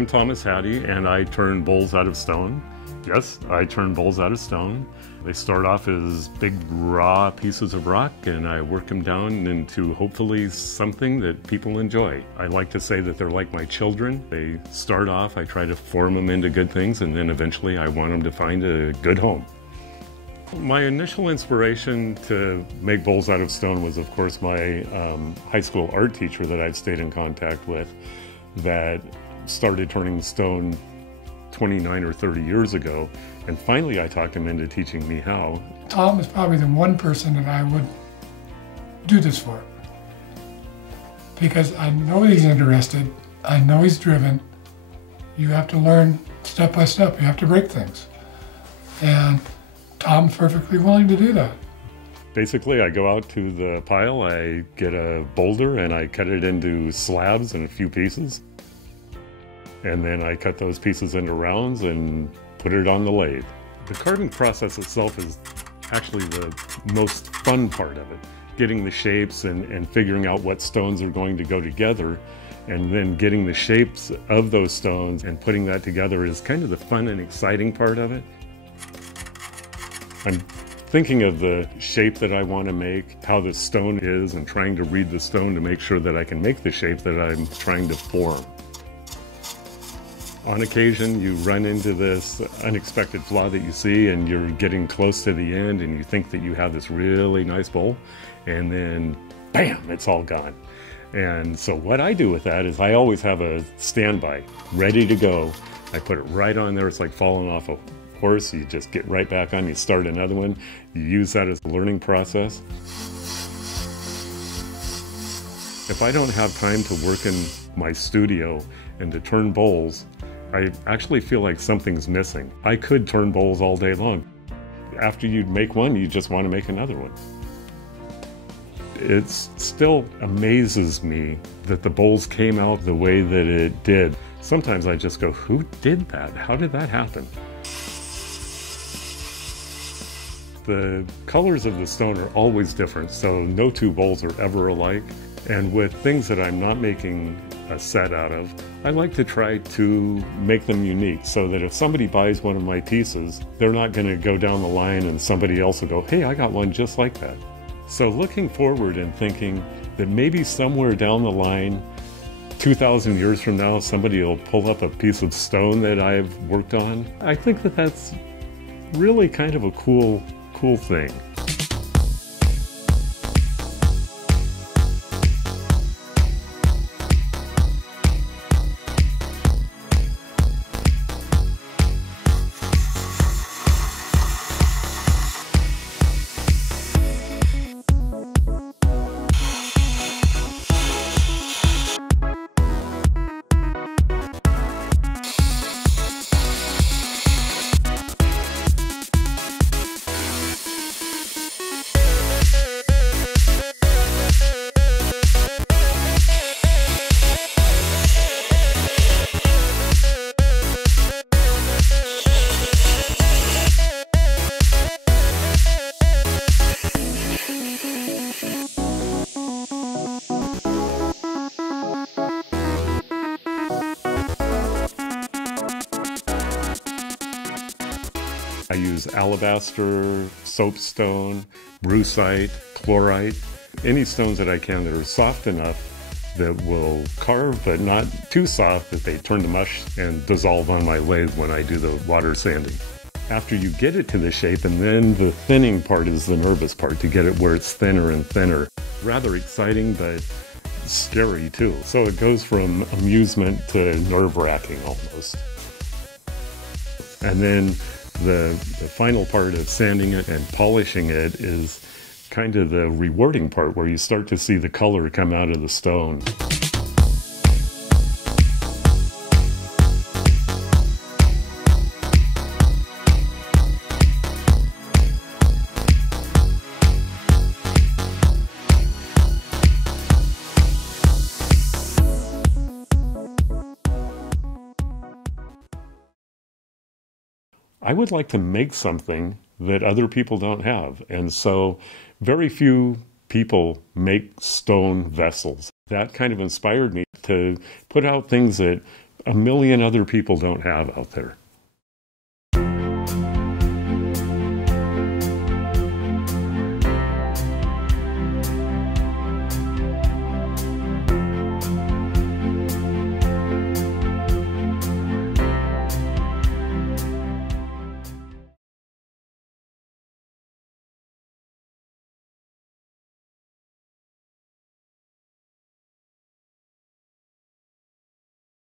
I'm Thomas Haddy, and I turn bowls out of stone. Yes, I turn bowls out of stone. They start off as big raw pieces of rock, and I work them down into hopefully something that people enjoy. I like to say that they're like my children. They start off, I try to form them into good things, and then eventually I want them to find a good home. My initial inspiration to make bowls out of stone was, of course, my high school art teacher that I've stayed in contact with that started turning stone 29 or 30 years ago, and finally I talked him into teaching me how. Tom is probably the one person that I would do this for, because I know he's interested, I know he's driven. You have to learn step by step, you have to break things, and Tom's perfectly willing to do that. Basically, I go out to the pile, I get a boulder and I cut it into slabs and a few pieces. And then I cut those pieces into rounds and put it on the lathe. The carving process itself is actually the most fun part of it. Getting the shapes and figuring out what stones are going to go together, and then getting the shapes of those stones and putting that together is kind of the fun and exciting part of it. I'm thinking of the shape that I want to make, how the stone is, and trying to read the stone to make sure that I can make the shape that I'm trying to form. On occasion, you run into this unexpected flaw that you see, and you're getting close to the end, and you think that you have this really nice bowl, and then bam, it's all gone. And so what I do with that is I always have a standby ready to go. I put it right on there. It's like falling off a horse. You just get right back on, you start another one. You use that as a learning process. If I don't have time to work in my studio and to turn bowls, I actually feel like something's missing. I could turn bowls all day long. After you make one, you just want to make another one. It still amazes me that the bowls came out the way that it did. Sometimes I just go, who did that? How did that happen? The colors of the stone are always different, so no two bowls are ever alike. And with things that I'm not making a set out of, I like to try to make them unique so that if somebody buys one of my pieces, they're not going to go down the line and somebody else will go, hey, I got one just like that. So looking forward and thinking that maybe somewhere down the line, 2,000 years from now, somebody will pull up a piece of stone that I've worked on. I think that that's really kind of a cool thing. I use alabaster, soapstone, brucite, chlorite, any stones that I can that are soft enough that will carve, but not too soft that they turn to mush and dissolve on my lathe when I do the water sanding. After you get it to the shape, and then the thinning part is the nervous part, to get it where it's thinner and thinner. Rather exciting, but scary too. So it goes from amusement to nerve-wracking almost. And then the final part of sanding it and polishing it is kind of the rewarding part, where you start to see the color come out of the stone. I would like to make something that other people don't have. And so very few people make stone vessels. That kind of inspired me to put out things that a million other people don't have out there.